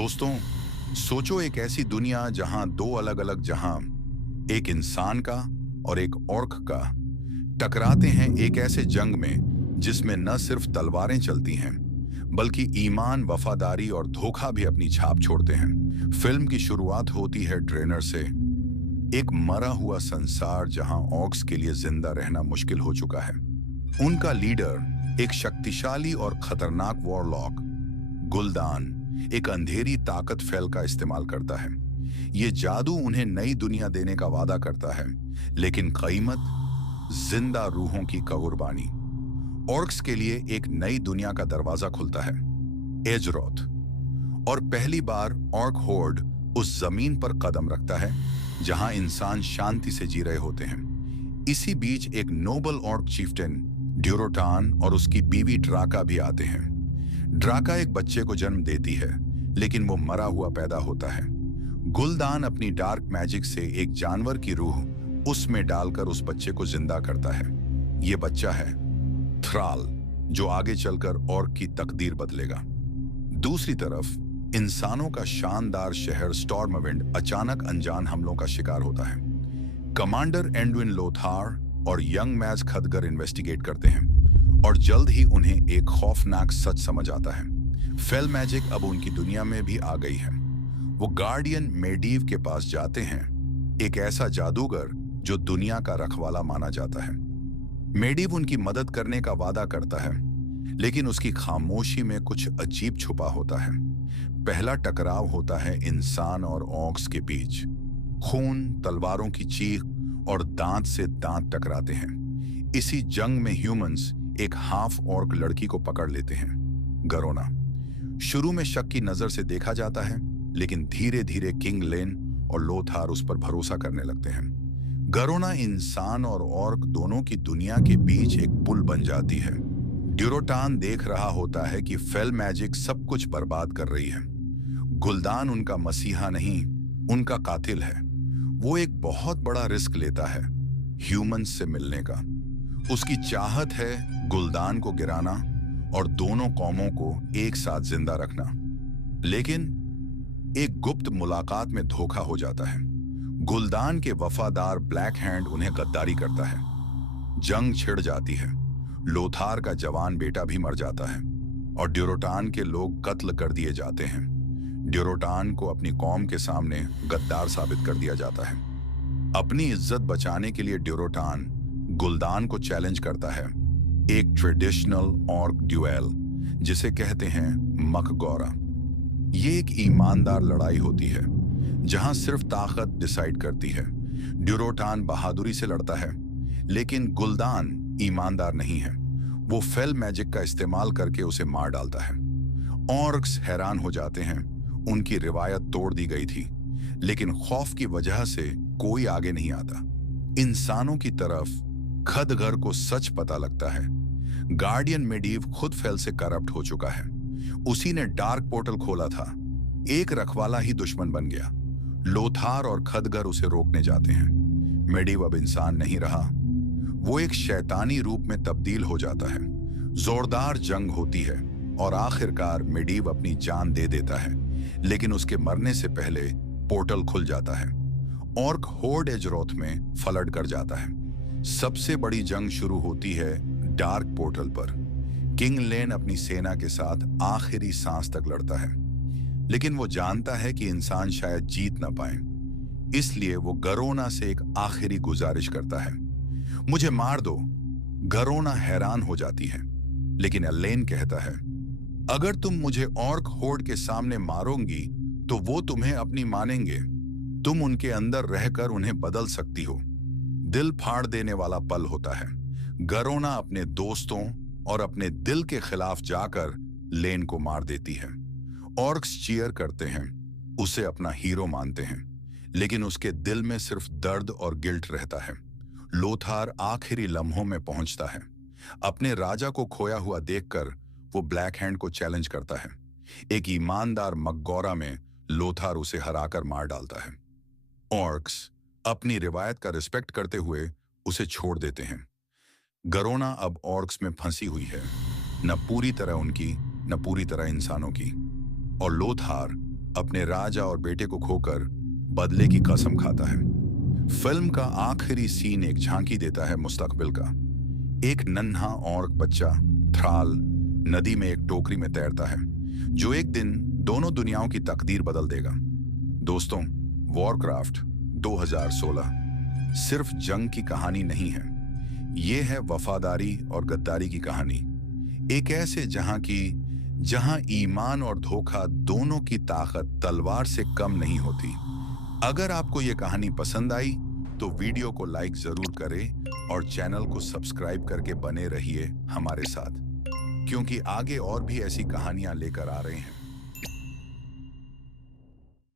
दोस्तों, सोचो एक ऐसी दुनिया जहां दो अलग अलग जहां, एक इंसान का और एक ऑर्क का, टकराते हैं एक ऐसे जंग में जिसमें न सिर्फ तलवारें चलती हैं बल्कि ईमान, वफादारी और धोखा भी अपनी छाप छोड़ते हैं। फिल्म की शुरुआत होती है ट्रेनर से, एक मरा हुआ संसार जहां ऑर्क्स के लिए जिंदा रहना मुश्किल हो चुका है। उनका लीडर, एक शक्तिशाली और खतरनाक वॉरलॉक गुलदान, एक अंधेरी ताकत फैल का इस्तेमाल करता है। ये जादू उन्हें नई दुनिया देने का वादा करता है, लेकिन कीमत जिंदा रूहों की कुर्बानी। ऑर्क्स के लिए एक नई दुनिया का दरवाजा खुलता है, एजरोथ, और पहली बार ऑर्क होर्ड उस जमीन पर कदम रखता है जहां इंसान शांति से जी रहे होते हैं। इसी बीच एक नोबल ऑर्क चीफ्टेन ड्यूरोटान और उसकी बीवी ड्राका भी आते हैं। ड्राका एक बच्चे को जन्म देती है, लेकिन वो मरा हुआ पैदा होता है। गुलदान अपनी डार्क मैजिक से एक जानवर की रूह उसमें डालकर उस बच्चे को जिंदा करता है। ये बच्चा है थ्राल, जो आगे चलकर ऑर्क की तकदीर बदलेगा। दूसरी तरफ इंसानों का शानदार शहर स्टॉर्मविंड अचानक अनजान हमलों का शिकार होता है। कमांडर एंडविन लोथार और यंग मैज खदगर इन्वेस्टिगेट करते हैं और जल्द ही उन्हें एक खौफनाक सच समझ आता है। फेल मैजिक अब उनकी दुनिया में भी आ गई है। वो गार्डियन मेडीव के पास जाते हैं, एक ऐसा जादूगर जो दुनिया का रखवाला माना जाता है। मेडीव उनकी मदद करने का वादा करता है, लेकिन उसकी खामोशी में कुछ अजीब छुपा होता है। पहला टकराव होता है इंसान और ऑर्क्स के बीच। खून, तलवारों की चीख और दांत से दांत टकराते हैं। इसी जंग में ह्यूमंस एक हाफ ऑर्क लड़की को पकड़ लेते हैं, गरोना। शुरू में शक की नजर से देखा जाता है, लेकिन धीरे धीरे किंग लेन और लोथार उस पर भरोसा करने लगते हैं। गरोना इंसान और ऑर्क दोनों की दुनिया के बीच एक पुल बन जाती है। ड्यूरोटान देख रहा होता है कि फेल मैजिक सब कुछ बर्बाद कर रही है। गुलदान उनका मसीहा नहीं, उनका कातिल है। वो एक बहुत बड़ा रिस्क लेता है, ह्यूमंस से मिलने का। उसकी चाहत है गुलदान को गिराना और दोनों कौमों को एक साथ जिंदा रखना। लेकिन एक गुप्त मुलाकात में धोखा हो जाता है। गुलदान के वफादार ब्लैक हैंड उन्हें गद्दारी करता है। जंग छिड़ जाती है। लोथार का जवान बेटा भी मर जाता है और ड्यूरोटान के लोग कत्ल कर दिए जाते हैं। ड्यूरोटान को अपनी कौम के सामने गद्दार साबित कर दिया जाता है। अपनी इज्जत बचाने के लिए ड्यूरोटान गुलदान को चैलेंज करता है, एक ट्रेडिशनल ऑर्क ड्यूएल, जिसे कहते हैं मकगौरा। ये एक ईमानदार लड़ाई होती है जहां सिर्फ ताकत डिसाइड करती है। ड्यूरोटान बहादुरी से लड़ता है, लेकिन गुलदान ईमानदार नहीं है। वो फेल मैजिक का इस्तेमाल करके उसे मार डालता है। ऑर्क्स हैरान हो जाते हैं, उनकी रिवायत तोड़ दी गई थी, लेकिन खौफ की वजह से कोई आगे नहीं आता। इंसानों की तरफ खदगर को सच पता लगता है। गार्डियन मेडीव खुद फेल से करप्ट हो चुका है। उसी ने डार्क पोर्टल खोला था। एक रखवाला ही दुश्मन बन गया। लोथार और खदगर उसे रोकने जाते हैं। मेडीव अब इंसान नहीं रहा, वो एक शैतानी रूप में तब्दील हो जाता है। जोरदार जंग होती है और आखिरकार मेडीव अपनी जान दे देता है, लेकिन उसके मरने से पहले पोर्टल खुल जाता है। ऑर्क होर्ड एजरोथ में फ्लड कर जाता है। सबसे बड़ी जंग शुरू होती है डार्क पोर्टल पर। किंग लेन अपनी सेना के साथ आखिरी सांस तक लड़ता है, लेकिन वो जानता है कि इंसान शायद जीत ना पाए। इसलिए वो गरोना से एक आखिरी गुजारिश करता है, मुझे मार दो। गरोना हैरान हो जाती है, लेकिन एलेन कहता है, अगर तुम मुझे ऑर्क होर्ड के सामने मारोगी तो वो तुम्हें अपनी मानेंगे। तुम उनके अंदर रहकर उन्हें बदल सकती हो। दिल फाड़ देने वाला पल होता है। गरोना अपने दोस्तों और अपने दिल के खिलाफ जाकर लेन को मार देती है। ऑर्क्स चीयर करते हैं, उसे अपना हीरो मानते हैं, लेकिन उसके दिल में सिर्फ दर्द और गिल्ट रहता है। लोथार आखिरी लम्हों में पहुंचता है। अपने राजा को खोया हुआ देखकर वो ब्लैक हैंड को चैलेंज करता है। एक ईमानदार मकगौरा में लोथार उसे हराकर मार डालता है। ऑर्क्स अपनी रिवायत का रिस्पेक्ट करते हुए उसे छोड़ देते हैं। गरोना अब ऑर्क्स में फंसी हुई है, न पूरी तरह उनकी, न पूरी तरह इंसानों की। और लोथार अपने राजा और बेटे को खोकर बदले की कसम खाता है। फिल्म का आखिरी सीन एक झांकी देता है मुस्तकबिल का। एक नन्हा ऑर्क बच्चा थ्राल नदी में एक टोकरी में तैरता है, जो एक दिन दोनों दुनियाओं की तकदीर बदल देगा। दोस्तों, वॉरक्राफ्ट 2016 सिर्फ जंग की कहानी नहीं है, ये है वफादारी और गद्दारी की कहानी। एक ऐसे जहां ईमान और धोखा दोनों की ताकत तलवार से कम नहीं होती। अगर आपको ये कहानी पसंद आई तो वीडियो को लाइक जरूर करें और चैनल को सब्सक्राइब करके बने रहिए हमारे साथ, क्योंकि आगे और भी ऐसी कहानियां लेकर आ रहे हैं।